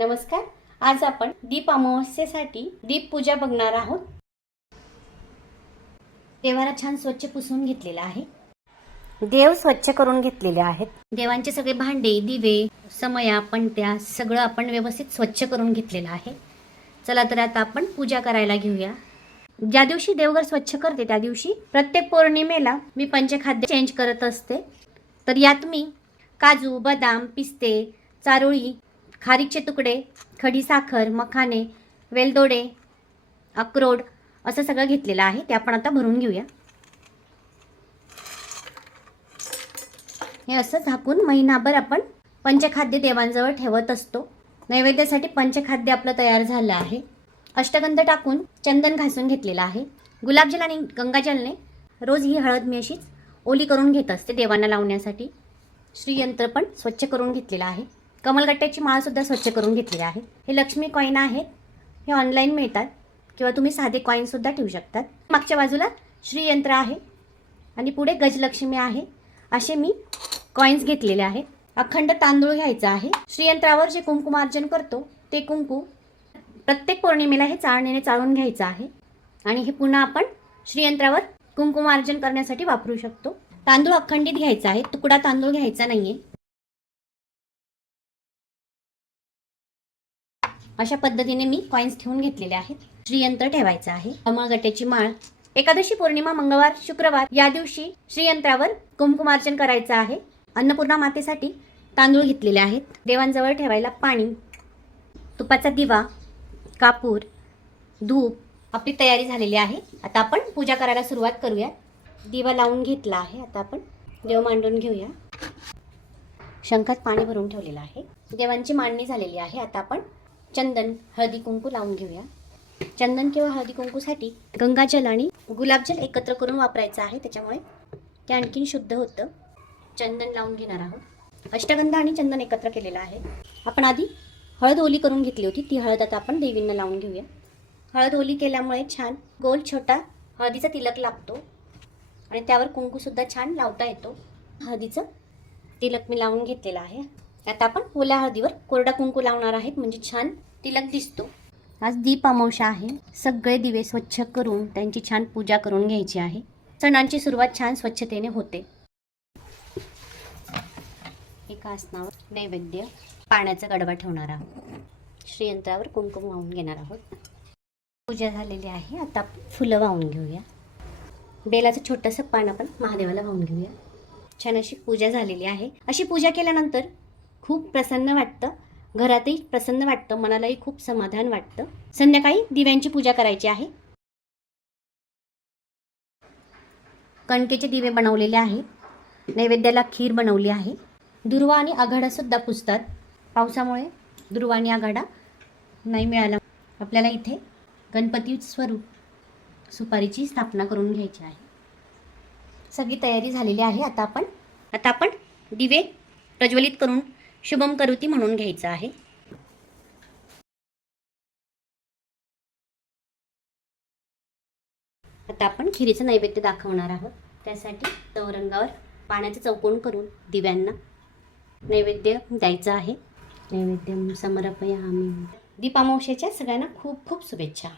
नमस्कार. आज आपण दीप अमावस्येसाठी दीप पूजा बघणार आहोत. देवाला छान स्वच्छ पुसून घेतलेला आहे. देव स्वच्छ करून घेतलेले आहेत. देवांचे सगळे भांडे दिवे समया पणत्या सगळं आपण व्यवस्थित स्वच्छ करून घेतलेलं आहे. चला तर आता आपण पूजा करायला घेऊया. ज्या दिवशी देवघर स्वच्छ करते त्या दिवशी प्रत्येक पौर्णिमेला मी पंचखाद्य चेंज करत असते. तर यात मी काजू बदाम पिस्ते चारोळी खारीकचे तुकडे खडी साखर मखाने वेलदोडे अक्रोड असं सगळं घेतलेलं आहे. ते आपण आता भरून घेऊया. हे असं झाकून महिनाभर आपण पंचखाद्य देवांजवळ ठेवत असतो. नैवेद्यासाठी पंचखाद्य आपलं तयार झालं आहे. अष्टगंध टाकून चंदन घासून घेतलेलं आहे. गुलाबजल आणि गंगाजलने रोज ही हळद मी अशीच ओली करून घेत असते देवांना लावण्यासाठी. श्रीयंत्र पण स्वच्छ करून घेतलेलं आहे. कमलगट्ट्याची माळसुद्धा स्वच्छ करून घेतलेली आहे. हे लक्ष्मी कॉईन आहेत. हे ऑनलाईन मिळतात. किंवा तुम्ही साधे कॉईनसुद्धा ठेवू शकतात. मागच्या बाजूला श्रीयंत्र आहे. आणि पुढे गजलक्ष्मी आहे. असे मी कॉईन्स घेतलेले आहेत. अखंड तांदूळ घ्यायचा आहे. श्रीयंत्रावर जे कुंकुमार्जन करतो ते कुंकू प्रत्येक पौर्णिमेला हे चाळणीने चाळून घ्यायचं आहे. आणि हे पुन्हा आपण श्रीयंत्रावर कुंकुमार्जन करण्यासाठी वापरू शकतो. तांदूळ अखंडित घ्यायचा आहे. तुकडा तांदूळ घ्यायचा नाही आहे अशा पद्धतीने मी कॉईन्स ठेवून घेतलेले आहेत. श्रीयंत्र ठेवायचं आहे. अमळगट्याची माळ. एकादशी पौर्णिमा मंगळवार शुक्रवार या दिवशी श्रीयंत्रावर कुंकुमार्चन करायचं आहे. अन्नपूर्णा मातेसाठी तांदूळ घेतलेले आहेत. देवांजवळ ठेवायला पाणी तुपाचा दिवा कापूर धूप आपली तयारी झालेली आहे. आता आपण पूजा करायला सुरुवात करूया. दिवा लावून घेतला आहे. आता आपण देव मांडून घेऊया. शंखात पाणी भरून ठेवलेलं आहे. देवांची मांडणी झालेली आहे. आता आपण चंदन हळदी कुंकू लावून घेऊया. चंदन किंवा हळदी कुंकूसाठी गंगाजल आणि गुलाबजल एकत्र करून वापरायचं आहे. त्याच्यामुळे ते आणखीन शुद्ध होतं. चंदन लावून घेणार आहोत. अष्टगंध आणि चंदन एकत्र केलेलं आहे. आपण आधी हळद ओली करून घेतली होती. ती हळद आता आपण देवींना लावून घेऊया. हळद ओली केल्यामुळे छान गोल छोटा हळदीचा तिलक लागतो आणि त्यावर कुंकूसुद्धा छान लावता येतो. हळदीचं तिलक मी लावून घेतलेलं आहे. आता आपण ओल्या हळदीवर कोरडा कुंकू लावणार आहेत. म्हणजे छान तिलक दिसतो. आज दीप अमावशा आहे. सगळे दिवे स्वच्छ करून त्यांची छान पूजा करून घ्यायची आहे. सणांची सुरुवात छान स्वच्छतेने होते. एका आसनावर नैवेद्य पाण्याचा गडवा ठेवणार आहोत. श्रीयंत्रावर कुंकुम वाहून घेणार आहोत. पूजा झालेली आहे. आता फुलं वाहून घेऊया. बेलाचं छोटंसं पान आपण महादेवाला वाहून घेऊया. छान अशी पूजा झालेली आहे. अशी पूजा केल्यानंतर खूप प्रसन्न वाटतं. घरातही प्रसन्न वाटतं. मनालाही खूप समाधान वाटतं. संध्याकाळी दिव्यांची पूजा करायची आहे. कणकेचे दिवे बनवलेले आहे. नैवेद्याला खीर बनवली आहे. दुर्वा आणि आघाडासुद्धा पुजतात पावसामुळे दुर्वा आणि आघाडा नाही मिळाला. आपल्याला इथे गणपती स्वरूप सुपारीची स्थापना करून घ्यायची आहे. सगळी तयारी झालेली आहे. आता आपण आता आपण दिवे प्रज्वलित करून शुभम करुती म्हणून घ्यायचं आहे. आता आपण खिरीचं नैवेद्य दाखवणार आहोत. त्यासाठी चौरंगावर पाण्याचं चौकोन करून दिव्यांना नैवेद्य द्यायचं आहे. नैवेद्य समर्पया आम्ही दीपामावशेच्या सगळ्यांना खूप खूप शुभेच्छा.